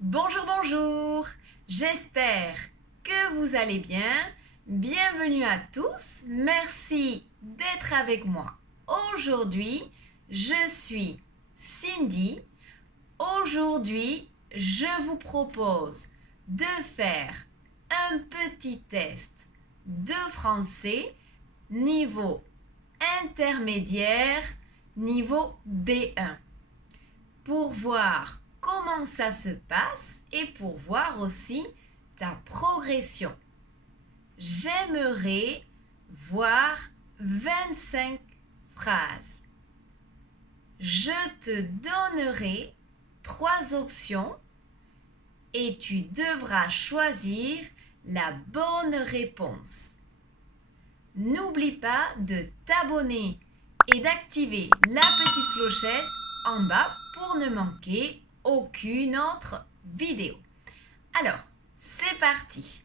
Bonjour, bonjour. J'espère que vous allez bien. Bienvenue à tous. Merci d'être avec moi. Aujourd'hui, je suis Cindy. Aujourd'hui, je vous propose de faire un petit test de français niveau intermédiaire, niveau B1, pour voir comment ça se passe et pour voir aussi ta progression. J'aimerais voir 25 phrases. Je te donnerai 3 options et tu devras choisir la bonne réponse. N'oublie pas de t'abonner et d'activer la petite clochette en bas pour ne manquer aucune autre vidéo. Alors, c'est parti.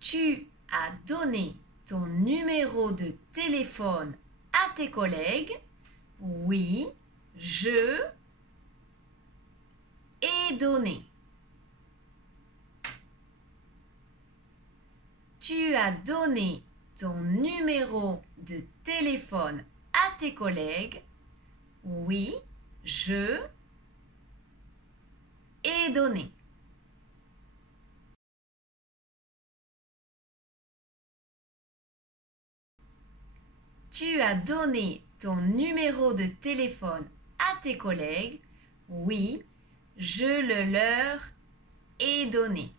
Tu as donné ton numéro de téléphone à tes collègues? Oui, je ai donné. Tu as donné ton numéro de téléphone à tes collègues? Oui, je ai donné. Tu as donné ton numéro de téléphone à tes collègues? Oui, je le leur ai donné.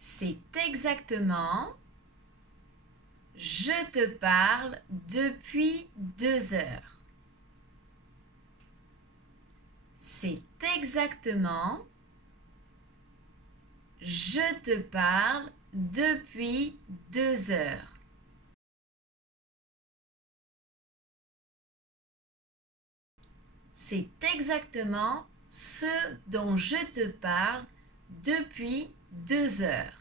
C'est exactement je te parle depuis 2 heures. C'est exactement je te parle depuis 2 heures. C'est exactement ce dont je te parle depuis 2 heures.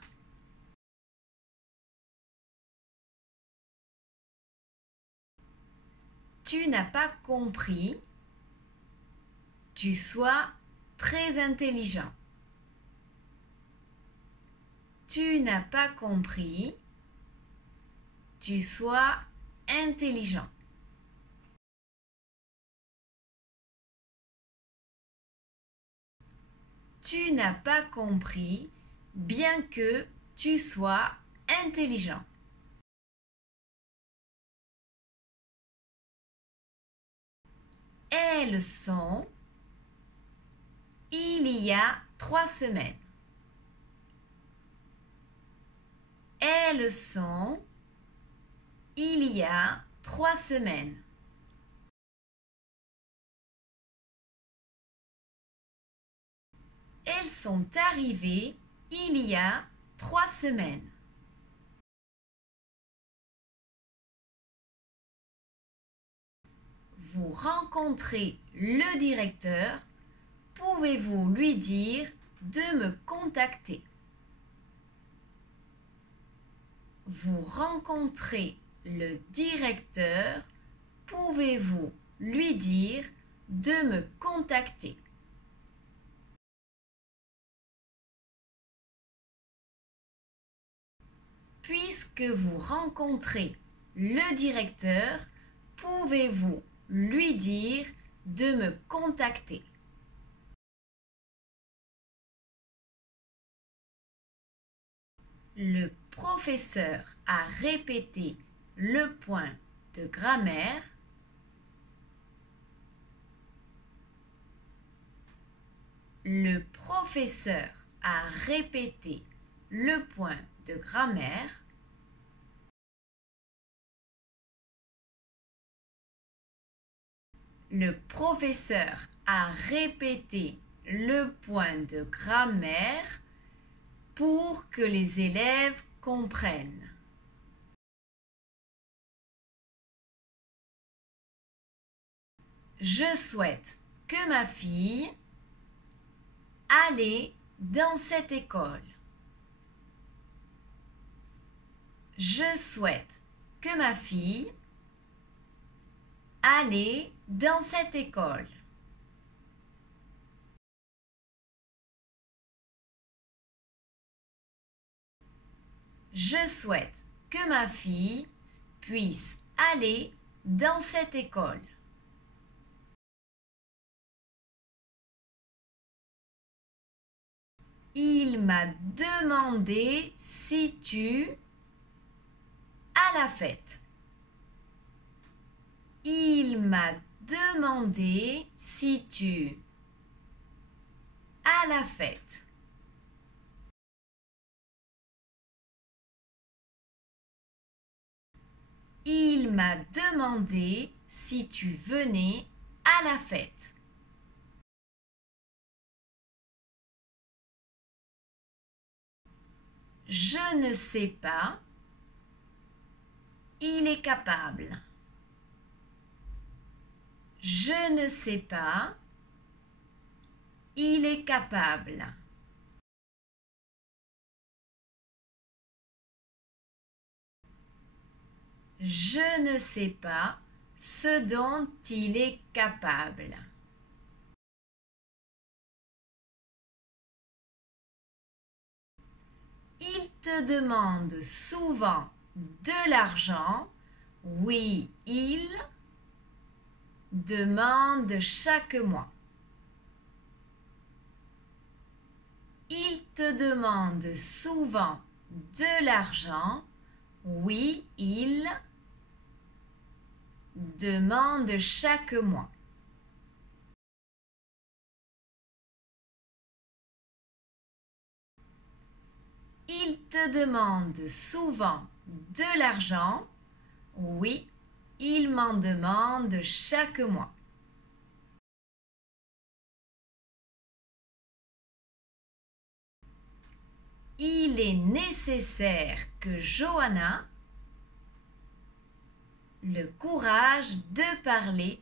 Tu n'as pas compris. Tu sois très intelligent. Tu n'as pas compris. Tu sois intelligent. Tu n'as pas compris, bien que tu sois intelligent. Elles sont il y a 3 semaines. Elles sont il y a 3 semaines. Elles sont arrivées il y a 3 semaines. Vous rencontrez le directeur, pouvez-vous lui dire de me contacter? Vous rencontrez le directeur, pouvez-vous lui dire de me contacter? Puisque vous rencontrez le directeur, pouvez-vous lui dire de me contacter? Le professeur a répété le point de grammaire. Le professeur a répété le point de grammaire. Le professeur a répété le point de grammaire pour que les élèves comprennent. Je souhaite que ma fille aille dans cette école. Je souhaite que ma fille allait dans cette école. Je souhaite que ma fille puisse aller dans cette école. Il m'a demandé si tu à la fête. Il m'a demandé si tu à la fête. Il m'a demandé si tu venais à la fête. Je ne sais pas. Il est capable. Je ne sais pas. Il est capable. Je ne sais pas ce dont il est capable. Il te demande souvent de l'argent. Oui, il demande chaque mois. Il te demande souvent de l'argent. Oui, il demande chaque mois. Il te demande souvent de l'argent. Oui, il m'en demande chaque mois. Il est nécessaire que Johanna le courage de parler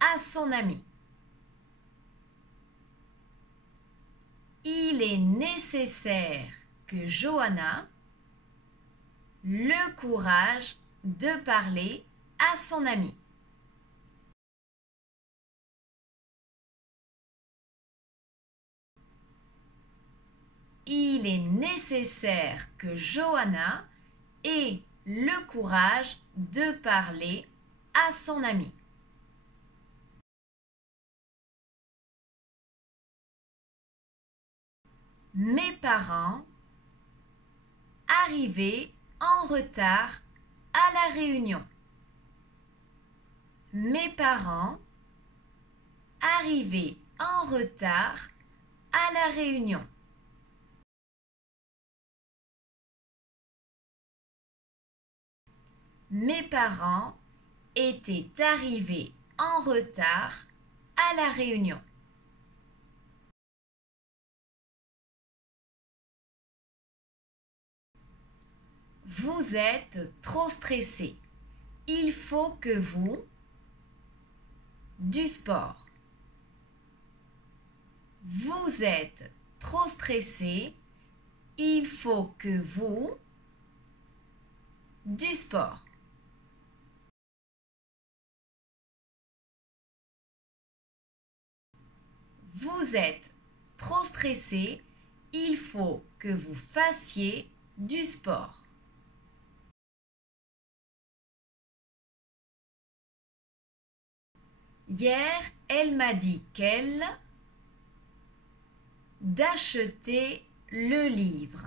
à son ami. Il est nécessaire que Johanna le courage de parler à son ami. Il est nécessaire que Johanna ait le courage de parler à son ami. Mes parents arrivaient en retard à la réunion. Mes parents arrivaient en retard à la réunion. Mes parents étaient arrivés en retard à la réunion. Vous êtes trop stressé. Il faut que vous du sport. Vous êtes trop stressé. Il faut que vous du sport. Vous êtes trop stressé. Il faut que vous fassiez du sport. Hier, elle m'a dit qu'elle d'acheter le livre.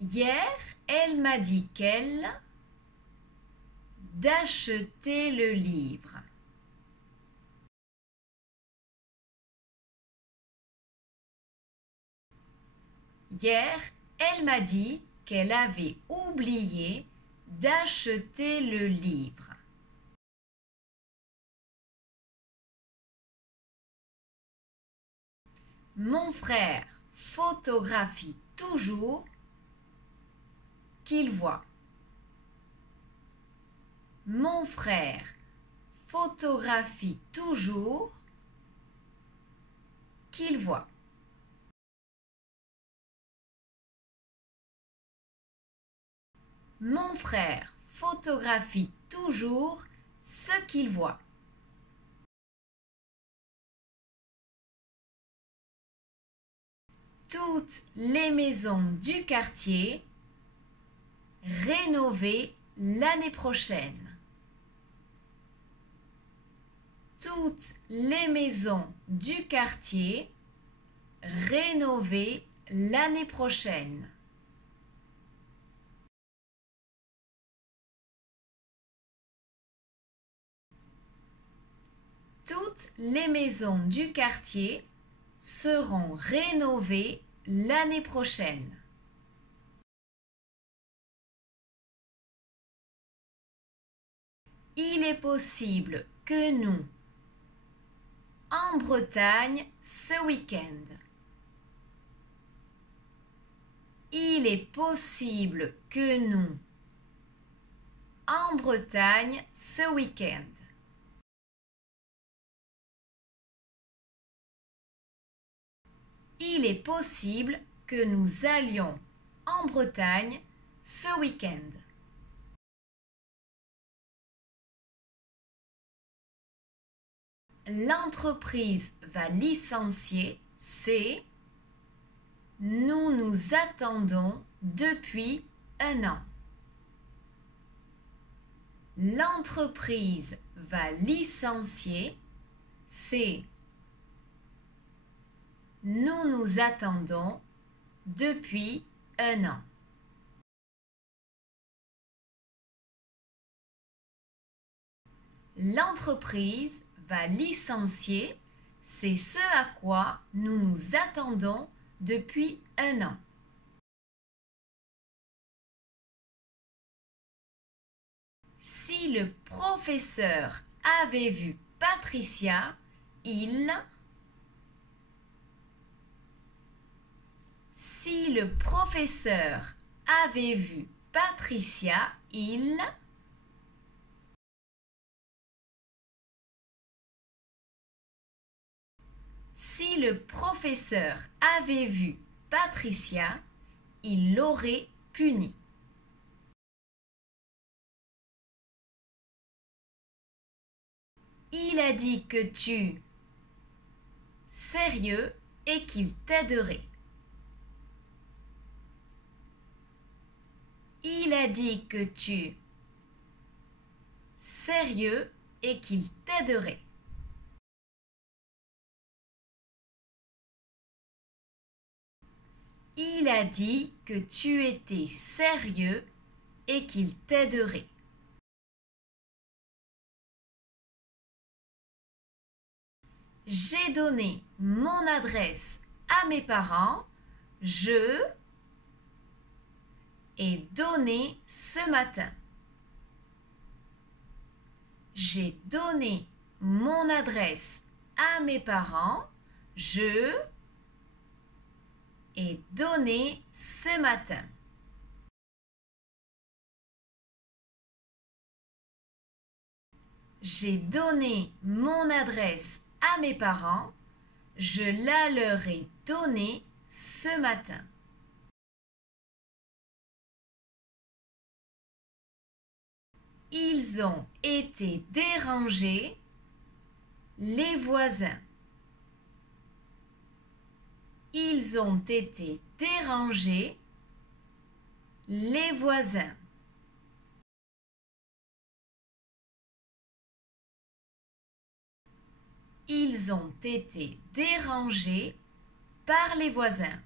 Hier, elle m'a dit qu'elle d'acheter le livre. Hier, elle m'a dit qu'elle avait oublié d'acheter le livre. Mon frère photographie toujours qu'il voit. Mon frère photographie toujours qu'il voit. Mon frère photographie toujours ce qu'il voit. Toutes les maisons du quartier rénovées l'année prochaine. Toutes les maisons du quartier rénovées l'année prochaine. Toutes les maisons du quartier seront rénovées l'année prochaine. Il est possible que nous, en Bretagne, ce week-end. Il est possible que nous, en Bretagne, ce week-end. Il est possible que nous allions en Bretagne ce week-end. L'entreprise va licencier, c'est nous nous attendons depuis un an. L'entreprise va licencier, c'est nous nous attendons depuis un an. L'entreprise va licencier, c'est ce à quoi nous nous attendons depuis un an. Si le professeur avait vu Patricia, Si le professeur avait vu Patricia, Si le professeur avait vu Patricia, il l'aurait punie. Il a dit que tu sérieux et qu'il t'aiderait. Il a dit que tu sérieux et qu'il t'aiderait. Il a dit que tu étais sérieux et qu'il t'aiderait. J'ai donné mon adresse à mes parents. Je ai donné ce matin. J'ai donné mon adresse à mes parents. Je ai donné ce matin. J'ai donné mon adresse à mes parents. Je la leur ai donnée ce matin. Ils ont été dérangés, les voisins. Ils ont été dérangés, les voisins. Ils ont été dérangés par les voisins.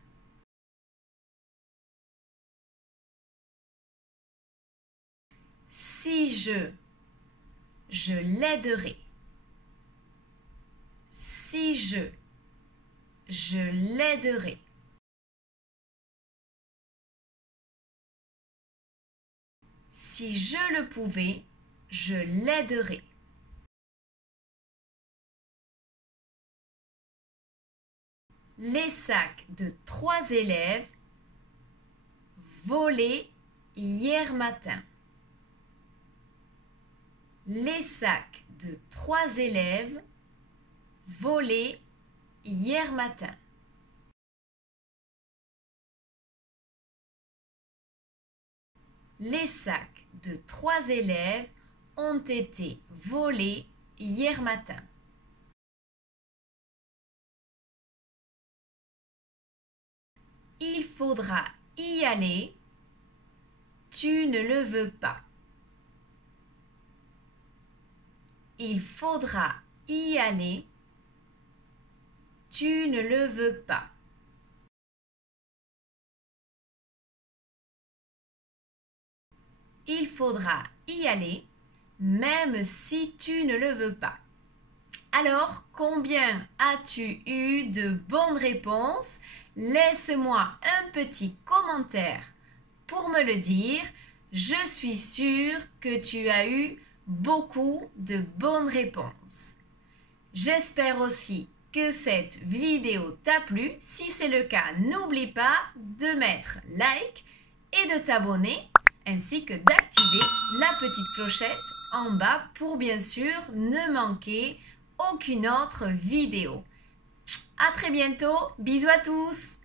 Si je l'aiderai. Si je l'aiderai. Si je le pouvais, je l'aiderais. Les sacs de 3 élèves volés hier matin. Les sacs de 3 élèves volés hier matin. Les sacs de 3 élèves ont été volés hier matin. Il faudra y aller. Tu ne le veux pas. Il faudra y aller. Tu ne le veux pas. Il faudra y aller, même si tu ne le veux pas. Alors, combien as-tu eu de bonnes réponses? Laisse-moi un petit commentaire pour me le dire. Je suis sûre que tu as eu beaucoup de bonnes réponses. J'espère aussi que cette vidéo t'a plu. Si c'est le cas, n'oublie pas de mettre like et de t'abonner, ainsi que d'activer la petite clochette en bas pour bien sûr ne manquer aucune autre vidéo. À très bientôt, bisous à tous!